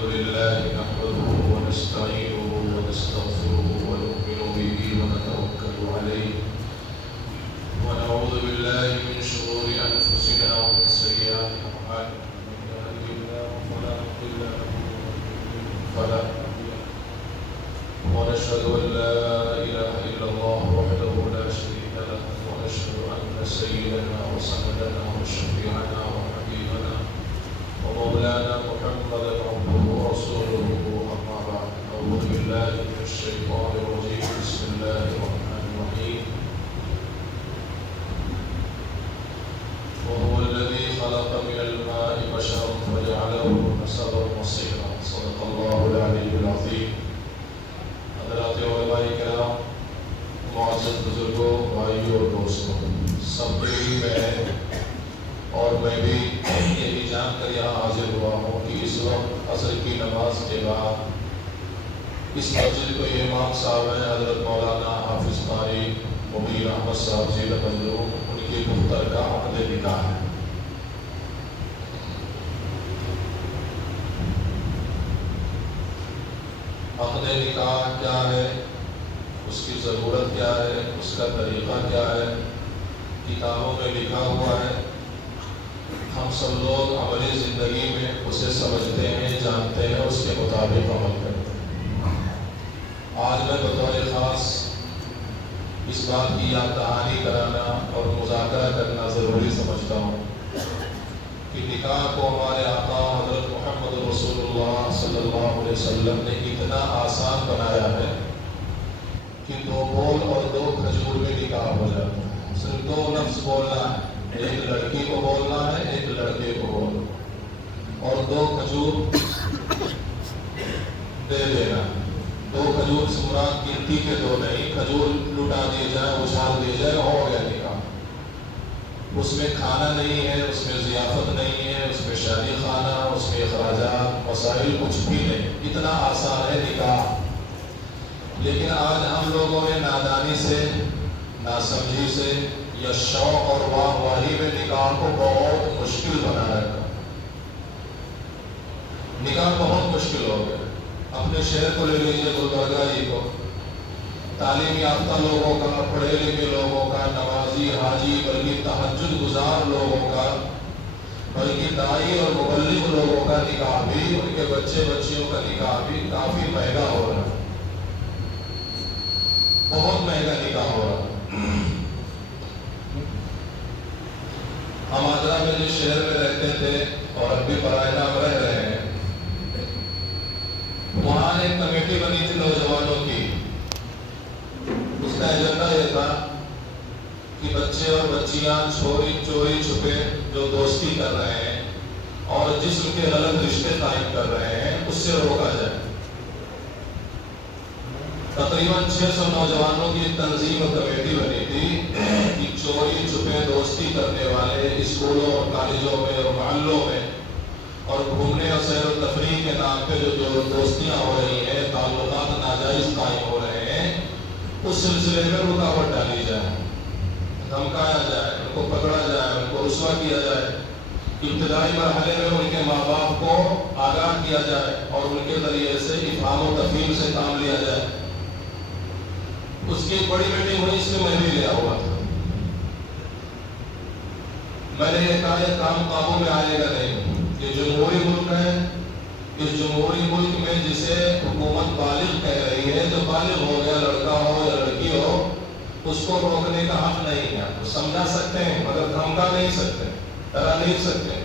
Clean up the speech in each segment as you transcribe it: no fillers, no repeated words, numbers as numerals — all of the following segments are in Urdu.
الحمد لله نحمده ونستعينه ونستغفره ونؤمن به ونتوكل عليه ونعوذ بالله من شرور أنفسنا ومن سيئات أعمالنا من يهده الله فلا مضل له فلا هادي له ونشهد أن لا إله إلا الله وحده لا شريك له ونشهد أن سيدنا وسندنا وشفيعنا وحبيبنا ومولانا محمدا عبده ورسوله أما بعد أعوذ بالله من الشيطان الرجيم بسم الله الرحمن الرحيم وهو الذي خلق من الماء بشرا فجعله نسبا وصيرا صدق الله العلي العظيم. حضرات علماء کرام، معزز بزرگوں، بھائیوں اور دوستوں، سب کے لیے میں اور میں بھی یہی جان کر یہاں حاضر ہوا ہوں کہ اس وقت عصر کی نماز کے بعد اس مسجد کو یہ امام صاحب ہیں حضرت مولانا حافظ قاری مبین احمد صاحب زیدہ مظلوم، ان کی دختر کا عقد نکاح ہے. عقد نکاح کیا ہے، اس کی ضرورت کیا ہے، اس کا طریقہ کیا ہے، کتابوں میں لکھا ہوا ہے. ہم سب لوگ عملی زندگی میں اسے سمجھتے ہیں، جانتے ہیں، اس کے مطابق عمل کرتے ہیں. آج میں بطور خاص اس بات کی یاد دہانی کرانا اور مذاکرہ کرنا ضروری سمجھتا ہوں کہ نکاح کو ہمارے آقا حضرت محمد رسول اللہ صلی اللہ علیہ وسلم نے اتنا آسان بنایا ہے کہ 2 بول اور 2 کھجور میں نکاح ہو جاتا ہے. صرف 2 لفظ بولنا ہے، ایک لڑکی کو بولنا ہے، ایک لڑکے کو بولنا اور 2 کھجور دے دینا. 2 کھجور سے مراد گنتی کے 2 نہیں، کھجور لٹا دیے جائے، اچھال دیے جائے، ہو گیا نکاح. اس میں کھانا نہیں ہے، اس میں ضیافت نہیں ہے، اس میں شادی خانہ، اس میں اخراجات مسائل کچھ بھی نہیں. اتنا آسان ہے نکاح. لیکن آج ہم لوگوں نے نادانی سے، ناسمجھی سے یا شوق اور واہ واہی میں نکاح کو بہت مشکل بنا رکھا. نکاح بہت مشکل ہو گیا. اپنے شہر کو لے لیجیے، گلبرگہ جی کو، تعلیم یافتہ لوگوں کا، پڑھے لکھے لوگوں کا، نمازی، حاجی، بلکہ تہجد گزار لوگوں کا، بلکہ داعی اور مبلغ لوگوں کا نکاح بھی، ان کے بچے بچیوں کا نکاح بھی کافی مہنگا ہو رہا ہے. بہت مہنگا نکاح ہو رہا ہے. ہم آگرہ میں جس شہر میں رہتے تھے اور اب بھی برائے نام رہ رہے ہیں، وہاں ایک کمیٹی بنی تھی نوجوانوں کی. اس کا ایجنڈا یہ تھا کہ بچے اور بچیاں چوری چھپے جو دوستی کر رہے ہیں اور جسم کے غلط رشتے قائم کر رہے ہیں، اس سے روکا جائے. تقریباً 600 نوجوانوں کی تنظیم اور کمیٹی بنی تھی کہ چوری چھپے دوستی کرنے والے اسکولوں اور کالجوں میں اور محلوں میں اور گھومنے اور سیر و تفریح کے نام پہ جو دوستیاں ہو رہی ہیں، تعلقات ناجائز قائم ہو رہے ہیں، اس سلسلے میں رکاوٹ ڈالی جائے، دھمکایا جائے، ان کو پکڑا جائے، ان کو رسوا کیا جائے. ابتدائی مرحلے میں ان کے ماں باپ کو آگاہ کیا جائے اور ان کے ذریعے سے افہام و تفہیم سے کام لیا جائے. اس کی ایک بڑی میٹنگ ہوئی، اس میں میں بھی لیا ہوا تھا. میں نے یہ کہا یہ کام قابو میں آئے گا نہیں. یہ جمہوری ملک ہے. اس جمہوری ملک میں جسے حکومت بالغ کہہ رہی ہے، جو بالغ ہو گیا، لڑکا ہو یا لڑکی ہو، اس کو روکنے کا حق نہیں ہے. سمجھا سکتے ہیں مگر دھمکا نہیں سکتے، ڈرا نہیں سکتے.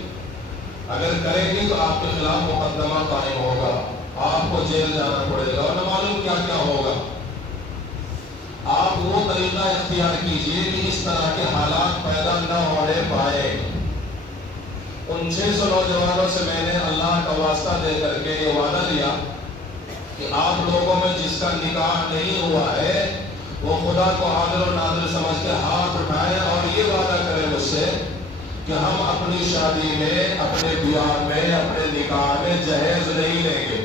اگر کرے گی تو آپ کے خلاف مقدمہ قائم ہوگا، آپ کو جیل جانا پڑے گا اور نہ معلوم کیا کیا ہوگا. آپ وہ طریقہ اختیار کیجئے کہ اس طرح کے حالات پیدا نہ ہونے پائے. ان 600 نوجوانوں سے میں نے اللہ کا واسطہ دے کر کے یہ وعدہ لیا کہ آپ لوگوں میں جس کا نکاح نہیں ہوا ہے وہ خدا کو حاضر و ناظر سمجھ کے ہاتھ اٹھائے اور یہ وعدہ کرے مجھ سے کہ ہم اپنی شادی میں، اپنے بیاہ میں، اپنے نکاح میں جہیز نہیں لیں گے،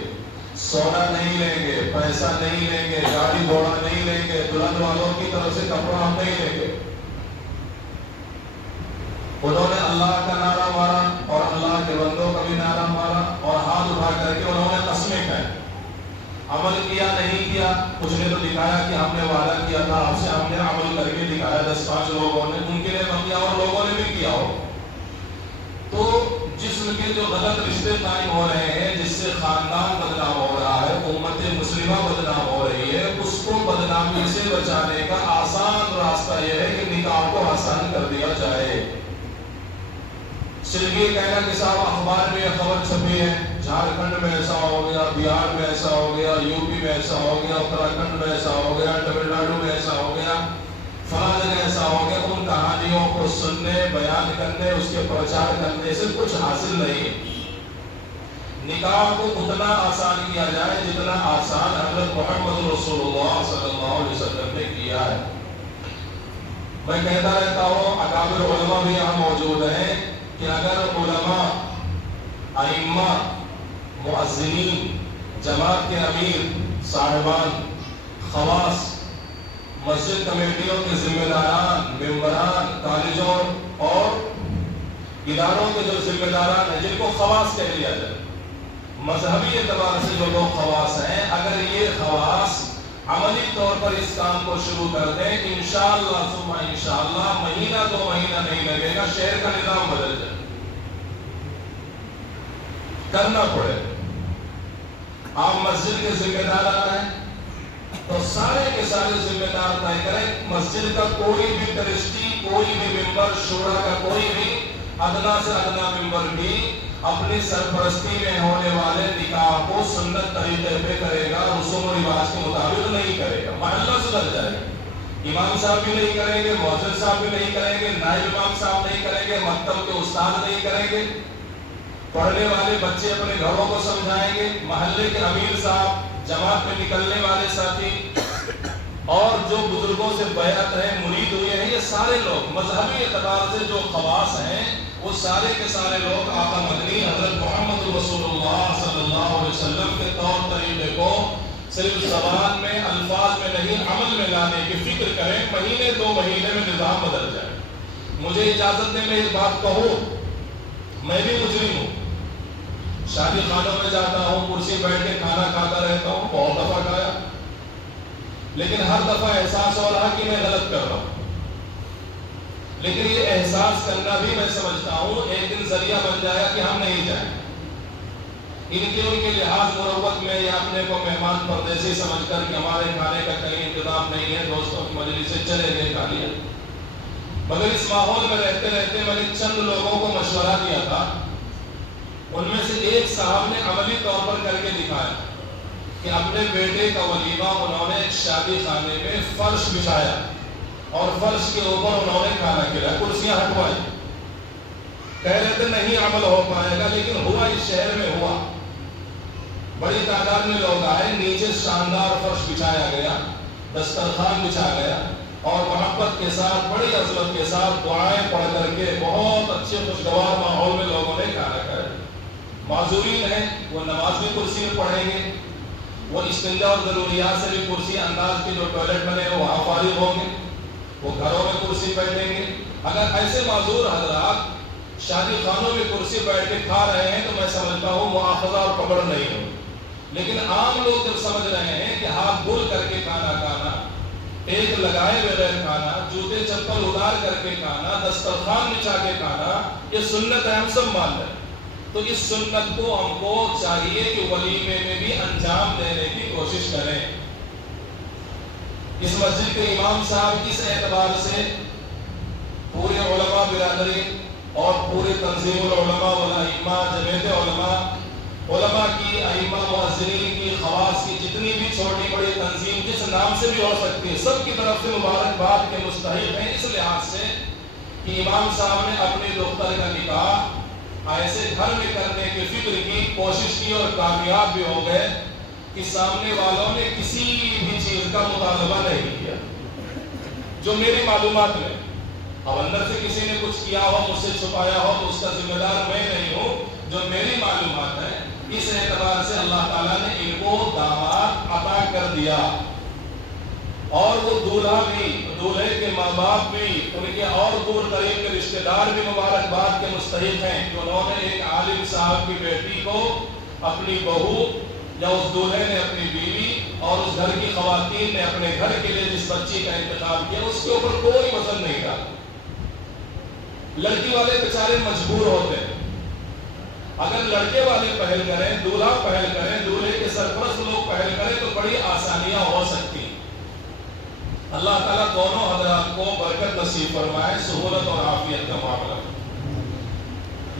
سونا نہیں لیں گے، پیسہ نہیں لیں گے، گاڑی گھوڑا نہیں لیں گے، دلہن والوں کی طرف سے کپڑا ہم نہیں لیں گے. انہوں نے اللہ کا نعرہ مارا اور اللہ کے بندوں کا بھی نعرہ مارا اور ہاتھ اٹھا کر کے انہوں نے کچھ نے تو دکھایا کہ ہم نے وعدہ کیا تھا آپ سے، ہم نے عمل کر کے دکھایا، 10-5 لوگوں نے، ان کے نے کیا اور لوگوں نے بھی کیا ہو۔ تو جسم کے جو غلط رشتے قائم ہو رہے ہیں، جس سے خاندان بدنام ہو رہا ہے، امت مسلمہ بدنام ہو رہی ہے، اس کو بدنامی سے بچانے کا آسان راستہ یہ ہے کہ نکاح کو آسان کر دیا جائے۔ صرف یہ کہنا کہ صاحب اخبار میں یہ خبر چھپی ہے، جھارکھنڈ میں ایسا ہو گیا، بہار میں ایسا ہو گیا، یو پی میں ایسا ہو گیا، اتراکھنڈ میں ایسا ہو گیا، تمل ناڈو میں ایسا ہو گیا، فلاں جگہ ایسا ہو گیا، ان کہانیوں کو سننے، بیان کرنے، اس کے پرچار کرنے سے کچھ حاصل نہیں۔ نکاح کو اتنا آسان کیا جائے جتنا آسان حضرت محمد رسول اللہ صلی اللہ علیہ وسلم نے کیا ہے۔ میں کہتا رہتا ہوں، اکابر علماء بھی یہاں موجود ہیں، کہ اگر علماء، ائمہ، مؤذنین، جماعت کے امیر، صاحبان، خواص، مسجد کمیٹیوں کے ذمہ داران، ممبران، کالجوں اور اداروں کے جو ذمہ داران ہیں، جن کو خواص کہہ لیا جائے، مذہبی اعتبار سے جو لوگ خواص ہیں، اگر یہ خواص عملی طور پر اس کام کو شروع کر دیں، انشاءاللہ ثم انشاءاللہ مہینہ 2 مہینہ نہیں لگے گا، شہر کا نظام بدل جائے۔ کرنا پڑے، آپ مسجد کے ذمہ دار آ رہے ہیں تو سارے کے سارے ذمہ دار طے کریں، مسجد کا کوئی بھی ٹرسٹی، کوئی بھی ممبر، شورا کا کوئی بھی ادنا سے ادنا ممبر بھی اپنی سرپرستی میں ہونے والے نکاح کو سنت طریقے پہ کرے گا، رسوم و رواج کے مطابق نہیں کرے گا، محلہ سدھر جائے گا۔ امام صاحب بھی نہیں کریں گے، مؤذن صاحب بھی نہیں کریں گے، نائب امام صاحب نہیں کریں گے، مکتب کے استاد نہیں کریں گے، پڑھنے والے بچے اپنے گھروں کو سمجھائیں گے، محلے کے امیر صاحب، جماعت میں نکلنے والے ساتھی اور جو بزرگوں سے بیعت ہے، مرید ہوئے ہیں، یہ سارے لوگ مذہبی اعتبار سے جو خواص ہیں، وہ سارے کے سارے لوگ آقا مدنی حضرت محمد رسول اللہ صلی اللہ علیہ وسلم کے طور طریقے کو صرف زبان میں، الفاظ میں نہیں، عمل میں لانے کی فکر کریں، مہینے 2 مہینے میں نظام بدل جائے۔ مجھے اجازت دیں میں اس بات کہوں، میں بھی مجرم ہوں، شادی خانوں میں جاتا ہوں، کرسی بیٹھ کے کھانا کھاتا رہتا ہوں، بہت دفعہ کھایا، لیکن ہر دفعہ احساس ہو رہا کہ میں غلط کر رہا ہوں۔ لیکن یہ احساس کرنا بھی میں سمجھتا ہوں ایک دن ذریعہ بن جائے گا کہ ہم نہیں جائیں۔ ان کے لحاظ مروت میں یا اپنے کو مہمان پردیسی سمجھ کر کہ ہمارے کھانے کا کہیں انتظام نہیں ہے، دوستوں کی مجلس سے چلے گئے، کھا لیا۔ مگر اس ماحول میں رہتے رہتے میں نے چند لوگوں کو مشورہ دیا تھا، ان میں سے ایک صاحب نے عملی طور پر کر کے دکھایا کہ اپنے بیٹے کا ولیمہ انہوں نے ایک شادی خانے میں فرش بچھایا اور فرش کے اوپر انہوں نے کھانا کھلایا، کرسیاں ہٹوائی۔ کہہ رہے تھے نہیں عمل ہو پائے گا، لیکن ہوا، اس شہر میں ہوا، بڑی تعداد میں لوگ آئے، نیچے شاندار فرش بچھایا گیا، دسترخوان بچھا گیا، اور محبت کے ساتھ، بڑی عظمت کے ساتھ دعائیں پڑھ کر کے بہت اچھے خوشگوار ماحول میں لوگوں نے کھانا کھایا۔ معذورین ہیں، وہ نماز بھی کرسی میں پڑھیں گے، وہ استنجا اور ضروریات سے بھی کرسی انداز کے جو ٹوائلٹ بنے ہیں وہاں فارغ ہوں گے، وہ گھروں میں کرسی بیٹھیں گے۔ اگر ایسے معذور حضرات شادی خانوں میں کرسی بیٹھ کے کھا رہے ہیں تو میں سمجھتا ہوں مؤاخذہ اور پکڑ نہیں ہو، لیکن عام لوگ جب سمجھ رہے ہیں کہ ہاتھ دھل کر کے کھانا کھانا، ایک لگائے بغیر کھانا، جوتے چپل اتار کر کے کھانا، دسترخوان بچھا کے کھانا، یہ سنت ہے، ہم سب مان رہے ہیں۔ تو اس سنت کو ہم کو چاہیے کہ ولیمے میں بھی انجام دینے کی کوشش کریں۔ اس مسجد کے امام صاحب اس اعتبار سے پورے علماء برادری اور پورے تنظیم العلماء والائمہ، جمعیت علماء، علماء کی، ائمہ، مؤذنین کی، خواص کی جتنی بھی چھوٹی بڑی تنظیم جس نام سے بھی ہو سکتی ہے، سب کی طرف سے مبارکباد کے مستحق ہیں، اس لحاظ سے کہ امام صاحب نے اپنی دختر کا نکاح ایسے گھر میں کرنے کی فکر کی، کوشش کی اور کامیاب بھی ہو گئے کہ سامنے والوں نے کسی بھی چیز کا مطالبہ نہیں کیا جو میری معلومات میں۔ اب اندر سے کسی نے کچھ کیا ہو، مجھ سے چھپایا ہو تو اس کا ذمہ دار میں نہیں ہوں، جو میری معلومات ہے اس اعتبار سے اللہ تعالیٰ نے ان کو داماد عطا کر دیا، اور وہ دولہا بھی، دولہے کے ماں باپ بھی، ان کے اور دور قریب کے رشتہ دار بھی مبارکباد کے مستحق ہیں کہ انہوں نے ایک عالم صاحب کی بیٹی کو اپنی بہو یا اس دولہے نے اپنی بیوی اور اس گھر کی خواتین نے اپنے گھر کے لیے جس بچی کا انتخاب کیا اس کے اوپر کوئی وزن نہیں ڈالا. لڑکی والے بیچارے مجبور ہوتے ہیں. اگر لڑکے والے پہل کریں، دولہا پہل کریں، دولہے کے سرپرست لوگ پہل کریں تو بڑی آسانیاں ہو سکتی ہیں. اللہ تعالیٰ دونوں حضرات کو برکت نصیب فرمائے، سہولت اور عافیت کا معاملہ.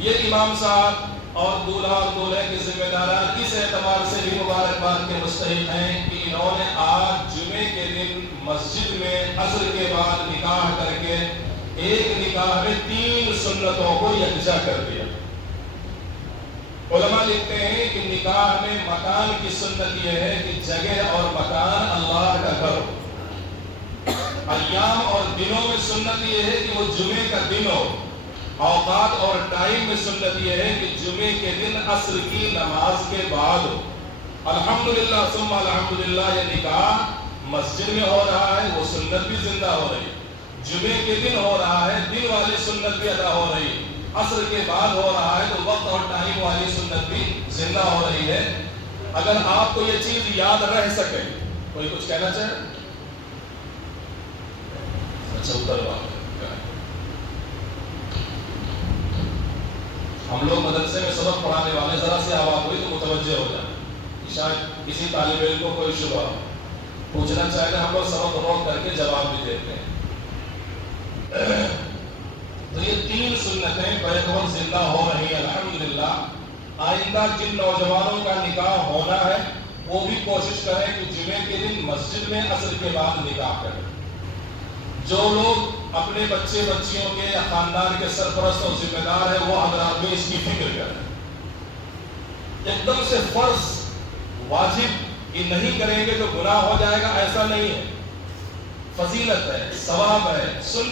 یہ امام صاحب اور دولہا اور دولہے کی ذمہ داران اس اعتبار سے بھی مبارکباد کے مستحق ہیں کہ انہوں نے آج جمعے کے دن مسجد میں عصر کے بعد نکاح کر کے ایک نکاح میں 3 سنتوں کو یکجا کر دیا. علماء لکھتے ہیں کہ نکاح میں مکان کی سنت یہ ہے کہ جگہ اور مکان اللہ کا گھر ہو. ایام اور دنوں میں سنت یہ ہے کہ وہ جمعے کا دن ہو. اوقات اور ٹائم میں سنت یہ ہے کہ جمعے کے دن عصر کی نماز کے بعد ہو. الحمدللہ ثم الحمدللہ یہ نکاح مسجد میں ہو رہا ہے، وہ سنت بھی زندہ ہو رہی ہے. جمعے کے دن ہو رہا ہے، دن والی سنت بھی ادا ہو رہی ہے. عصر کے بعد ہو رہا ہے تو وقت اور ٹائم والی سنت بھی زندہ ہو رہی ہے. اگر آپ کو یہ چیز یاد رہ سکے، کوئی کچھ کہنا چاہے؟ اچھا اتر بات. ہم لوگ مدرسے میں سبق پڑھانے والے ذرا سی آواز ہوئی تو متوجہ ہو جائیں. شاید کسی طالب علم کو کوئی شبہ پوچھنا چاہے ہم لوگ سبق روک کر کے جواب بھی دیتے ہیں. تو یہ 3 سنتیں بیک وقت زندہ ہو رہی ہیں الحمدللہ. آئندہ جن نوجوانوں کا نکاح ہونا ہے وہ بھی کوشش کریں کہ جمعے کے دن مسجد میں عصر کے بعد نکاح کریں. جو لوگ اپنے بچے بچیوں کے یا خاندان کے سرپرست اور ذمہ دار ہیں وہ حضرات بھی اس کی فکر کریں. ایک دم سے فرض واجب یہ نہیں کریں گے تو گناہ ہو جائے گا ایسا نہیں ہے. فضیلت ہے، ثواب ہے،